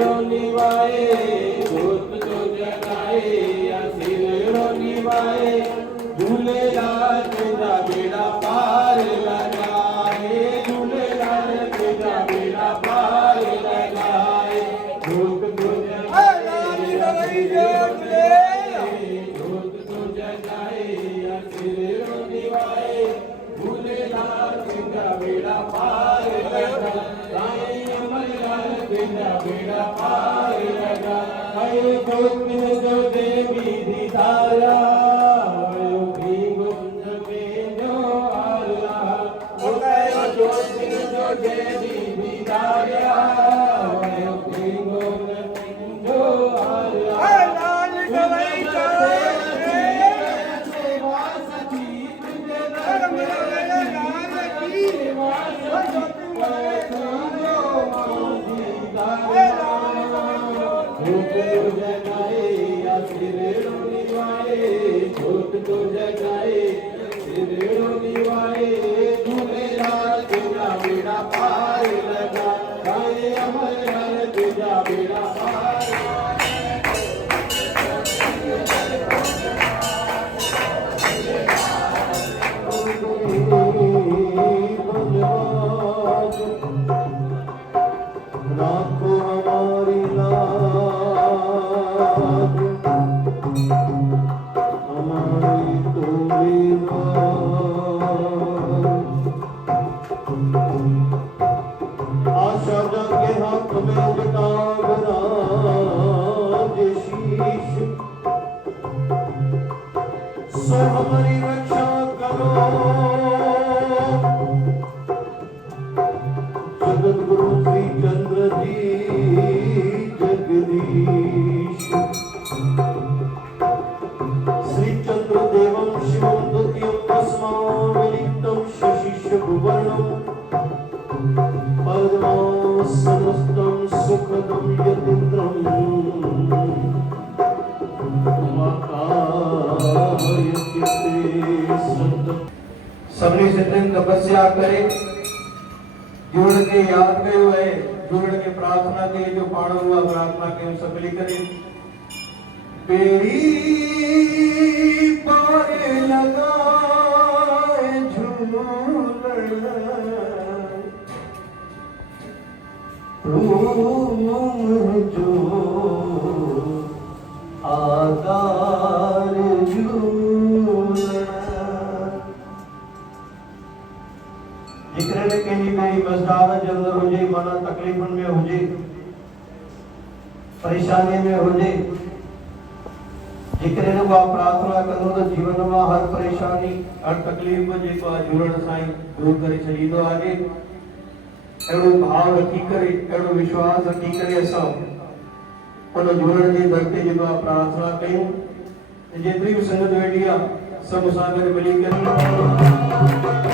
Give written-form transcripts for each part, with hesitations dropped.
रो निभाए जोत जो जगाए असिर रो निभाए झूलेलाल तेरा बेड़ा पार लगाए झूलेलाल तेरा बेड़ा पार लगाए जोत जो जगाए जोत जो जगाए असिर रो निभाए झूलेलाल तेरा बेड़ा पार लगाए तेरा बेड़ा पार लगा जोत में जो देवी दिखाया गुंज में जो आया जोत में जो देवी दिखाया गुंज में जो आया जोत तो जगाए सिरो निभाए झूलेलाल तेरा बेड़ा पार लगा गाए अमर हर तेरा बेड़ा पार राखो हमारी लाज हमारी तोरी आशा जाके हाथ में उठावना शीश सो हमारी रक्षा करो जगत गुरु श्री चंद्र जी जगदीश श्री चंद्र देवं शिवं द्वितीयं तस्माविलिप्तं शशिष्य भुवनं पद्मं समस्तं सुखदं यतीन्द्रं सबने सिद्धन तपस्या करे जुड़ के याद कयो है जुड़ के प्रार्थना के जो पाड़ो हुआ प्रार्थना के सबली करे बेड़ी पारे लगाए झूलण जो आकार जिक्र के लिए मेरी मसदावत जरूर हो जाए माना तकलीफन में हो जाए परेशानी में हो जाए जिक्र को आप प्रार्थना करो तो जीवन में हर परेशानी हर तकलीफ में जेको जुड़न साईं दूर करे छॾींदो आहे एड़ो भाव रखी करे एड़ो विश्वास रखी करे असां उन जुड़न जी दर ते जेको प्रार्थना कयूं जेतिरी भी संगत वेठी आहे सब सां गॾु मिली करे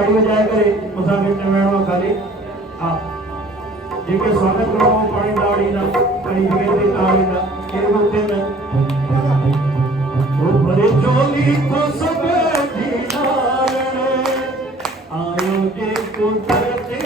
ताड़ी बजाया करे मुसाफिर ने मैडम खाली हाँ जे के स्वागत करो पानी दाड़ी ना कहीं जगह पे ताड़ी ना के बोलते हैं ओ भरे चोली को सब दीनारे आयो जे को तरते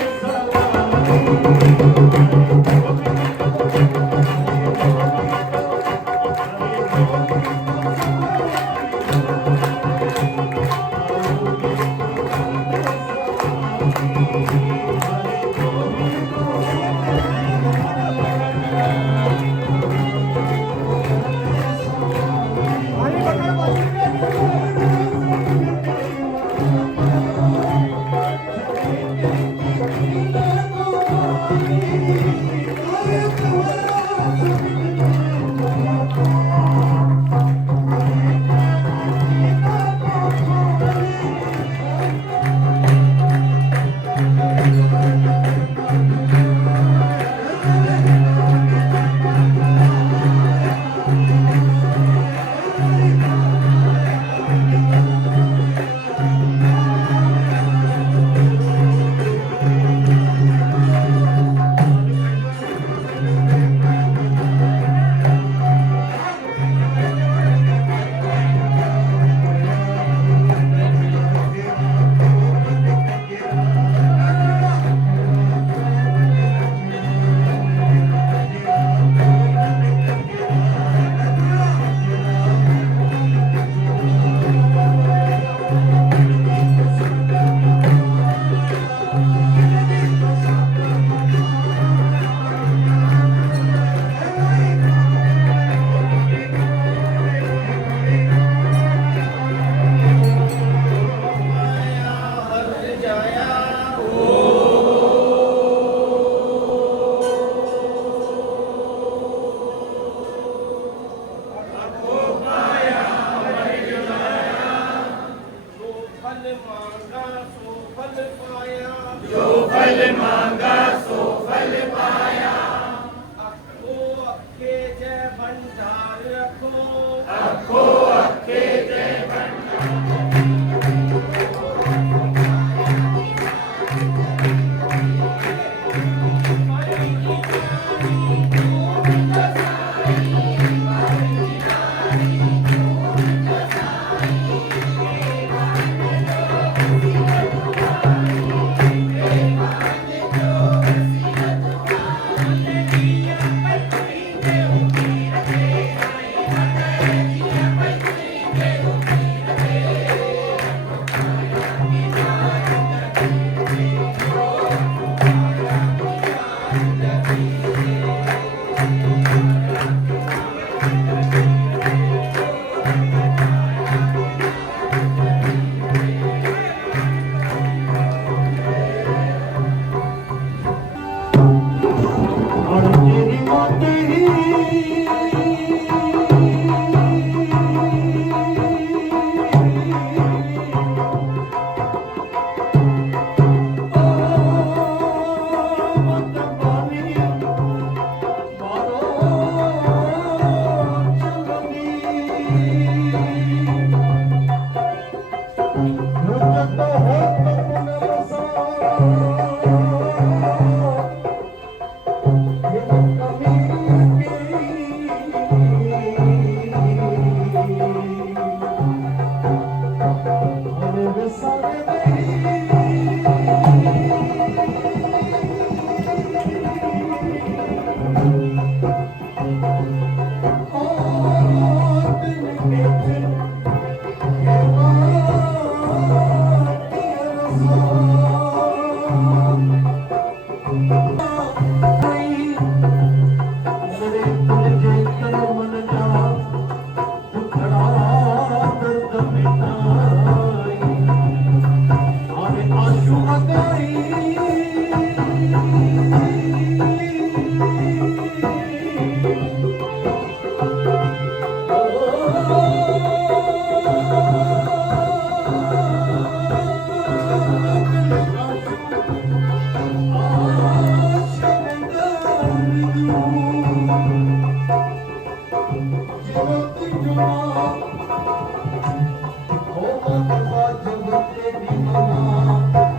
Oh,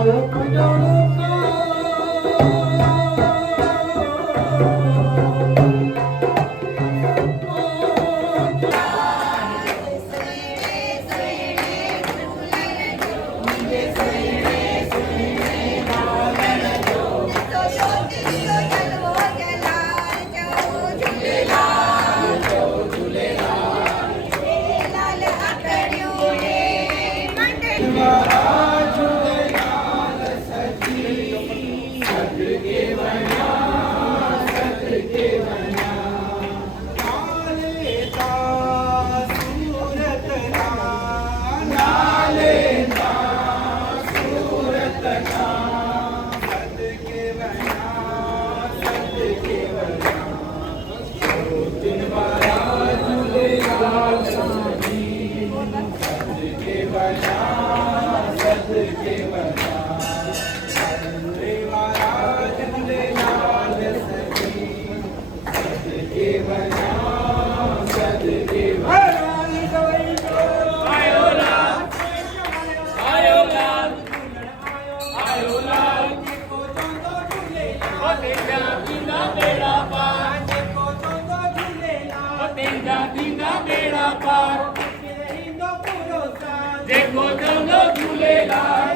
आओ पुजारो का देखो दोनों झूलेलाल